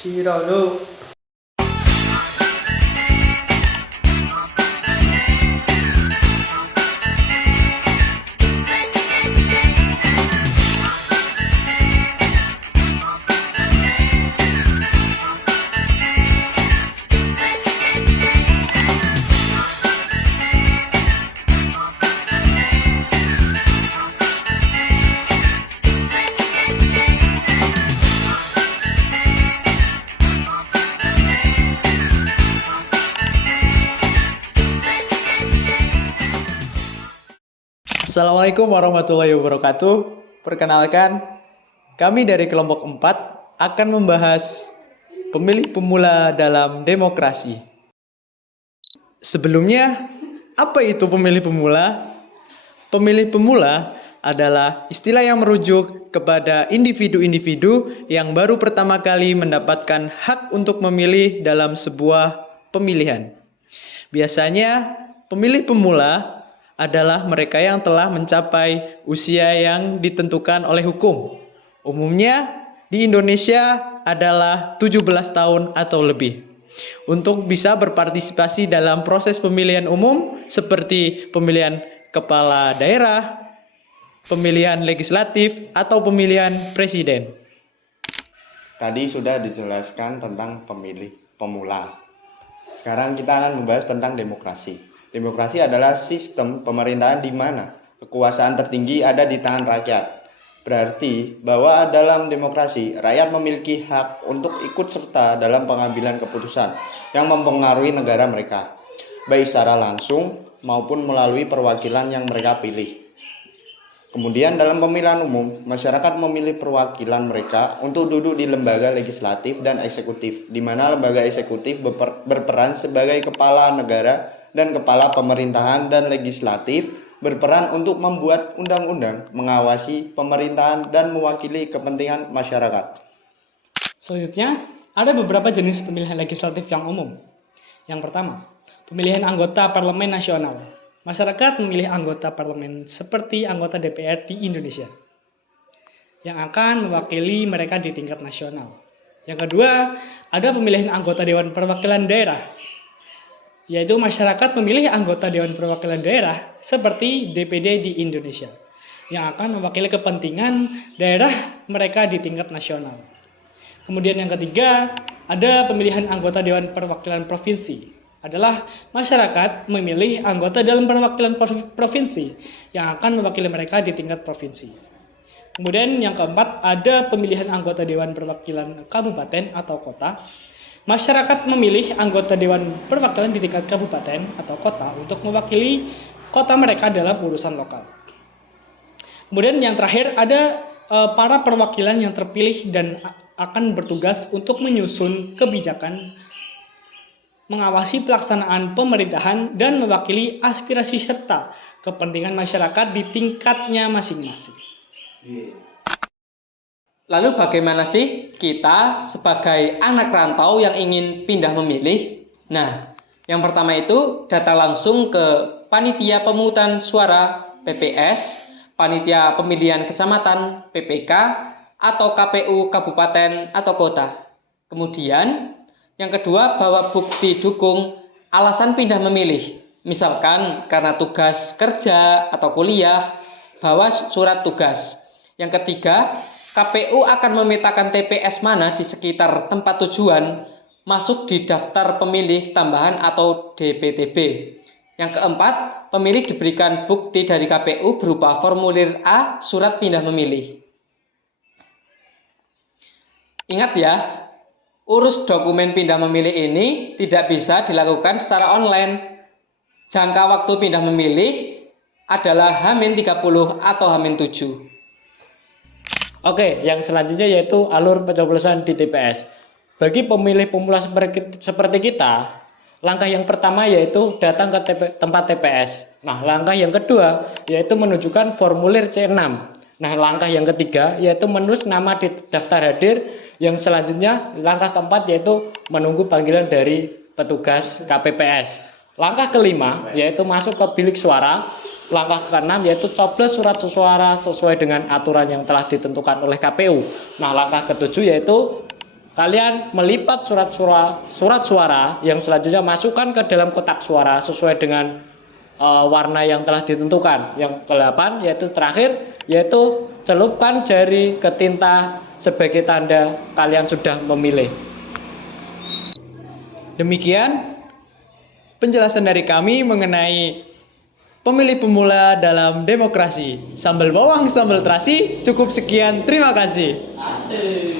Ciralu. Assalamualaikum warahmatullahi wabarakatuh. Perkenalkan, kami dari kelompok 4 akan membahas pemilih pemula dalam demokrasi. Sebelumnya, apa itu pemilih pemula? Pemilih pemula adalah istilah yang merujuk kepada individu-individu yang baru pertama kali mendapatkan hak untuk memilih dalam sebuah pemilihan. Biasanya, pemilih pemula adalah mereka yang telah mencapai usia yang ditentukan oleh hukum. Umumnya di Indonesia adalah 17 tahun atau lebih. Untuk bisa berpartisipasi dalam proses pemilihan umum seperti pemilihan kepala daerah, pemilihan legislatif, atau pemilihan presiden. Tadi sudah dijelaskan tentang pemilih pemula. Sekarang kita akan membahas tentang demokrasi. Demokrasi adalah sistem pemerintahan di mana kekuasaan tertinggi ada di tangan rakyat. Berarti bahwa dalam demokrasi, rakyat memiliki hak untuk ikut serta dalam pengambilan keputusan yang mempengaruhi negara mereka, baik secara langsung maupun melalui perwakilan yang mereka pilih. Kemudian dalam pemilihan umum, masyarakat memilih perwakilan mereka untuk duduk di lembaga legislatif dan eksekutif, di mana lembaga eksekutif berperan sebagai kepala negara dan kepala pemerintahan, dan legislatif berperan untuk membuat undang-undang, mengawasi pemerintahan, dan mewakili kepentingan masyarakat. Selanjutnya, ada beberapa jenis pemilihan legislatif yang umum. Yang pertama, pemilihan anggota parlemen nasional. Masyarakat memilih anggota parlemen seperti anggota DPR di Indonesia yang akan mewakili mereka di tingkat nasional. Yang kedua, ada pemilihan anggota Dewan Perwakilan Daerah, yaitu masyarakat memilih anggota Dewan Perwakilan Daerah seperti DPD di Indonesia yang akan mewakili kepentingan daerah mereka di tingkat nasional. Kemudian yang ketiga, ada pemilihan anggota Dewan Perwakilan Provinsi. Adalah masyarakat memilih anggota dalam perwakilan provinsi yang akan mewakili mereka di tingkat provinsi. Kemudian yang keempat, ada pemilihan anggota Dewan Perwakilan Kabupaten atau Kota. Masyarakat memilih anggota Dewan Perwakilan di tingkat kabupaten atau kota untuk mewakili kota mereka dalam urusan lokal. Kemudian yang terakhir, ada para perwakilan yang terpilih dan akan bertugas untuk menyusun kebijakan, mengawasi pelaksanaan pemerintahan, dan mewakili aspirasi serta kepentingan masyarakat di tingkatnya masing-masing. Lalu bagaimana sih kita sebagai anak rantau yang ingin pindah memilih? Nah, yang pertama itu datang langsung ke Panitia Pemungutan Suara PPS, Panitia Pemilihan Kecamatan PPK, atau KPU Kabupaten atau Kota. Kemudian yang kedua, bawa bukti dukung alasan pindah memilih. Misalkan karena tugas kerja atau kuliah, bawa surat tugas. Yang ketiga, KPU akan memetakan TPS mana di sekitar tempat tujuan masuk di daftar pemilih tambahan atau DPTB. Yang keempat, pemilih diberikan bukti dari KPU berupa formulir A, surat pindah memilih. Ingat ya, urus dokumen pindah memilih ini tidak bisa dilakukan secara online. Jangka waktu pindah memilih adalah H-30 atau H-7. Oke, yang selanjutnya yaitu alur pencoblosan di TPS. Bagi pemilih pemula seperti kita, langkah yang pertama yaitu datang ke tempat TPS. Nah, langkah yang kedua yaitu menunjukkan formulir C6. Nah, langkah yang ketiga yaitu menulis nama di daftar hadir. Yang selanjutnya, langkah keempat yaitu menunggu panggilan dari petugas KPPS. Langkah kelima yaitu masuk ke bilik suara. Langkah keenam yaitu coblos surat suara sesuai dengan aturan yang telah ditentukan oleh KPU. Nah, langkah ketujuh yaitu kalian melipat surat suara yang selanjutnya masukkan ke dalam kotak suara sesuai dengan warna yang telah ditentukan. Yang ke-8 yaitu terakhir, yaitu celupkan jari ke tinta sebagai tanda kalian sudah memilih. Demikian penjelasan dari kami mengenai pemilih pemula dalam demokrasi. Sambal bawang, sambal terasi, cukup sekian. Terima kasih. Asik.